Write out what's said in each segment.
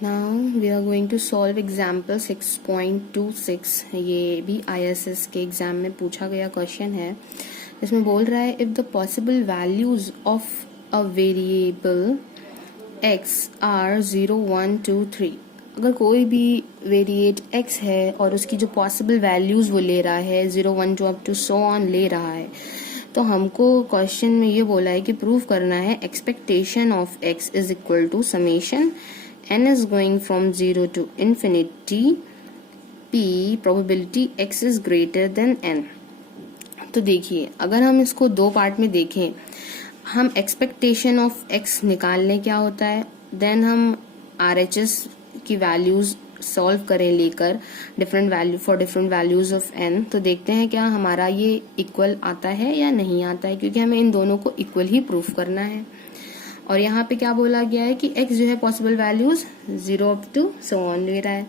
Now we are going to solve example 6.26. ये भी ISS के एग्जाम में पूछा गया क्वेश्चन है. इसमें बोल रहा है if the possible values of a variable x are 0, 1, 2, 3. अगर कोई भी वेरिएट x है और उसकी जो पॉसिबल वैल्यूज वो ले रहा है 0, 1, 2 अप टू सो ऑन ले रहा है, तो हमको क्वेश्चन में ये बोला है कि प्रूव करना है expectation of x is equal to summation n is going from 0 to infinity p probability x is greater than n. तो देखिए, अगर हम इसको दो पार्ट में देखें, हम एक्सपेक्टेशन ऑफ x निकालने क्या होता है, देन हम RHS की वैल्यूज सॉल्व करें लेकर different value for different values of n, तो देखते हैं क्या हमारा ये इक्वल आता है या नहीं आता है, क्योंकि हमें इन दोनों को इक्वल ही प्रूफ करना है. और यहाँ पे क्या बोला गया है कि x जो है possible values 0 up to so on ले रहा है.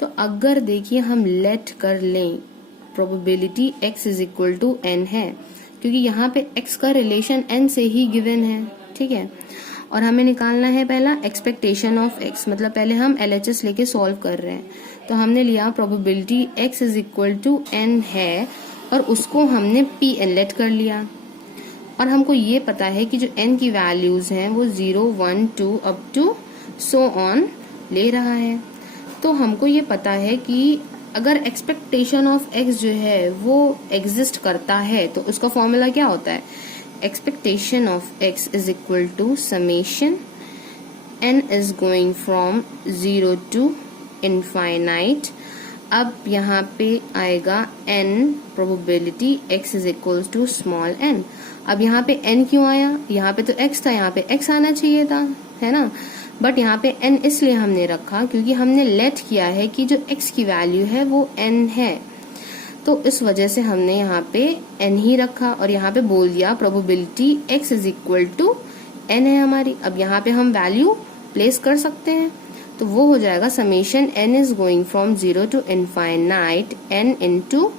तो अगर देखिए हम लेट कर लें probability x is equal to n है, क्योंकि यहाँ पे x का रिलेशन n से ही गिवन है, ठीक है. और हमें निकालना है पहला एक्सपेक्टेशन ऑफ x, मतलब पहले हम LHS लेके सॉल्व कर रहे हैं. तो हमने लिया probability x is equal to n है और उसको हमने pn लेट कर लिया. और हमको ये पता है कि जो n की वैल्यूज हैं वो 0, 1, 2 अप टू सो ऑन ले रहा है. तो हमको ये पता है कि अगर एक्सपेक्टेशन ऑफ x जो है वो एग्जिस्ट करता है तो उसका फॉर्मूला क्या होता है, expectation of x is equal to summation n is going from 0 to infinite. अब यहाँ पे आएगा n probability x is equal to small n. अब यहाँ पे n क्यों आया, यहाँ पे तो x था, यहाँ पे x आना चाहिए था, है ना. बट यहाँ पे n इसलिए हमने रखा क्योंकि हमने लेट किया है कि जो x की वैल्यू है वो n है, तो इस वजह से हमने यहाँ पे n ही रखा और यहाँ पे बोल दिया probability x is equal to n है हमारी. अब यहाँ पे हम वैल्यू प्लेस कर सकते हैं, तो वो हो जाएगा summation n is going from 0 to infinite n into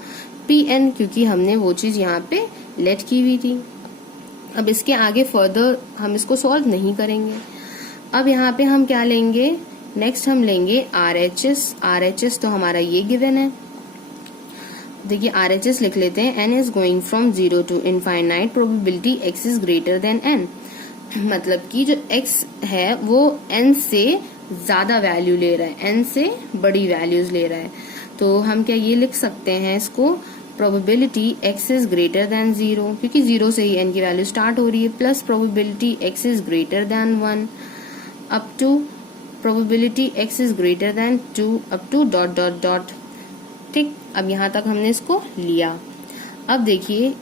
pn, क्योंकि हमने वो चीज यहाँ पे लेट की हुई थी. अब इसके आगे फर्दर हम इसको सॉल्व नहीं करेंगे. अब यहाँ पे हम क्या लेंगे, नेक्स्ट हम लेंगे RHS तो हमारा ये गिवन है. देखिए RHS लिख लेते हैं, n is going from 0 to infinite probability x is greater than n. मतलब कि जो x है वो n से ज्यादा वैल्यू ले रहा है, n से बड़ी वैल्यूज ले रहा है. तो हम क्या ये लिख सकते हैं इसको, probability x is greater than 0, क्योंकि 0 से ही n की वैल्यू स्टार्ट हो रही है, plus probability x is greater than 1 up to probability x is greater than 2 up to dot dot dot. ठीक, अब यहाँ तक हमने इसको लिया. अब देखिए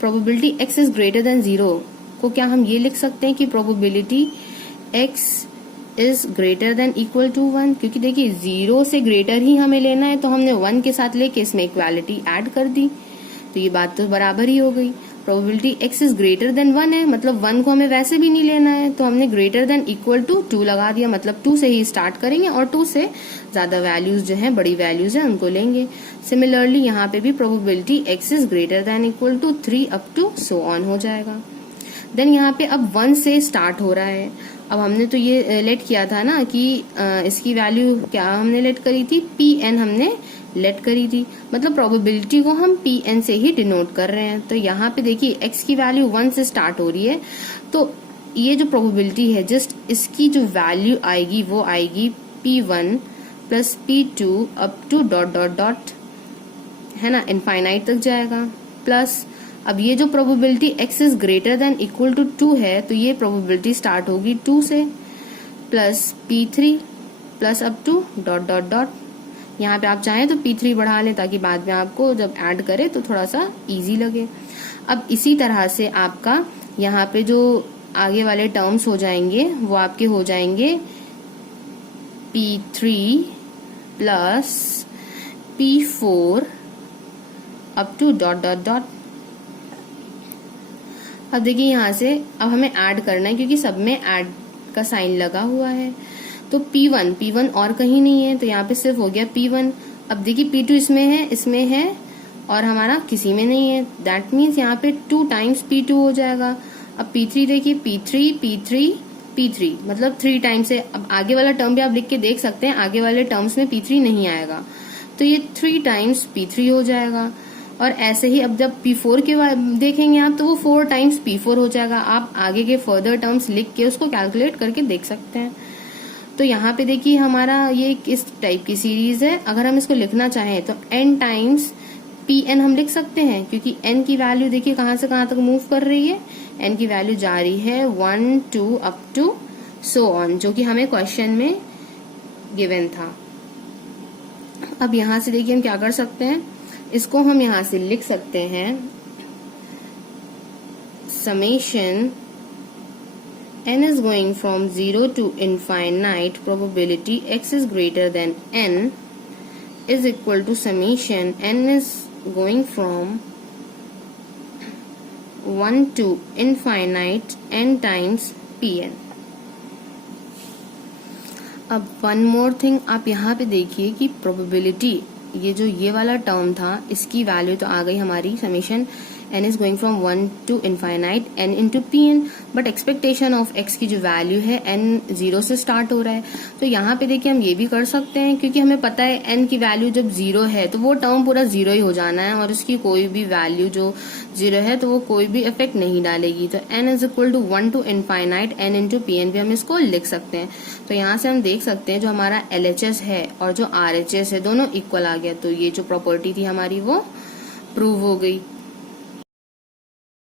probability x is greater than 0 को क्या हम ये लिख सकते हैं कि probability x is greater than equal to 1, क्योंकि देखिए 0 से ग्रेटर ही हमें लेना है, तो हमने 1 के साथ लेके इसमें इक्वालिटी ऐड कर दी, तो ये बात तो बराबर ही हो गई. Probability x is greater than 1 है, मतलब 1 को हमें वैसे भी नहीं लेना है, तो हमने ग्रेटर देन इक्वल टू 2 लगा दिया, मतलब 2 से ही स्टार्ट करेंगे और 2 से ज्यादा वैल्यूज जो है, बड़ी वैल्यूज है, उनको लेंगे. सिमिलरली यहाँ पे भी probability x is greater than equal to 3 up to so on हो जाएगा. देन यहाँ पे अब 1 से स्टार्ट हो रहा है. अब हमने तो ये लेट किया था ना कि इसकी वैल्यू क्या हमने लेट करी थी, pn हमने लेट करी थी, मतलब प्रोबेबिलिटी को हम pn से ही डिनोट कर रहे हैं. तो यहाँ पे देखिए x की वैल्यू 1 से स्टार्ट हो रही है, तो ये जो प्रोबेबिलिटी है जस्ट इसकी जो वैल्यू आएगी वो आएगी p1 plus p2 up to dot dot dot, है ना, इनफाइनाइट तक जाएगा. प्लस अब ये जो probability x is greater than equal to 2 है, तो ये प्रोबेबिलिटी स्टार्ट होगी 2 से, plus p3 plus up to dot dot dot. यहाँ पे आप चाहें तो p3 बढ़ा लें ताकि बाद में आपको जब ऐड करें तो थोड़ा सा इजी लगे. अब इसी तरह से आपका यहाँ पे जो आगे वाले टर्म्स हो जाएंगे वो आपके हो जाएंगे p3 plus p4 up to dot dot dot. अब देखिए यहाँ से अब हमें ऐड करना है, क्योंकि सब में ऐड का साइन लगा हुआ है. तो p1 और कहीं नहीं है, तो यहाँ पे सिर्फ हो गया p1. अब देखिए p2 इसमें है और हमारा किसी में नहीं है, दैट मीन्स यहाँ पे 2 टाइम्स p2 हो जाएगा. अब p3 देखिए, p3 P3 मतलब 3 टाइम्स है। अब आगे वाला टर्म भी आप लिख के देख सकते हैं, आगे वाले टर्म्स में P3 नहीं आएगा, तो ये 3 टाइम्स P3 हो जाएगा। और ऐसे ही अब जब P4 के बाद देखेंगे आप, तो वो 4 टाइम्स P4 हो जाएगा। आप आगे के फर्दर टर्म्स लिख के उसको कैलकुलेट करके देख सकते हैं। तो यहाँ पे देखिए हमारा ये इस टाइप की सीरीज है। अगर हम इसको लिखना चाहें तो n टाइम्स Pn हम लिख सकते हैं, क्योंकि n की वैल्यू देखिए कहाँ से कहाँ तक मूव कर रही है। n की वैल्यू जा रही है 1 2 अप टू सो ऑन, जो कि हमें क्वेश्चन में गिवन था। अब यहाँ से देखिए हम क्या कर सकते हैं, इसको हम यहाँ से लिख सकते हैं summation n is going from 0 to infinite, probability x is greater than n is equal to summation n is going from 1 to infinite n times Pn। अब वन मोर थिंग, आप यहाँ पे देखिए कि प्रोबेबिलिटी, ये वाला टर्म था, इसकी वैल्यू तो आ गई हमारी summation n is going from 1 to infinite n into Pn, but expectation of x की जो वैल्यू है n 0 से स्टार्ट हो रहा है। तो यहाँ पे देखिए हम ये भी कर सकते हैं, क्योंकि हमें पता है n की वैल्यू जब 0 है तो वो टर्म पूरा 0 ही हो जाना है, और उसकी कोई भी वैल्यू जो 0 है तो वो कोई भी इफेक्ट नहीं डालेगी। तो n is equal to 1 to infinite n into Pn भी हम इसको लिख सकते हैं। तो यहाँ से हम देख सकते हैं जो हमारा LHS है और जो RHS है दोनों इक्वल आ गया, तो ये जो प्रॉपर्टी थी हमारी वो प्रूव हो गई।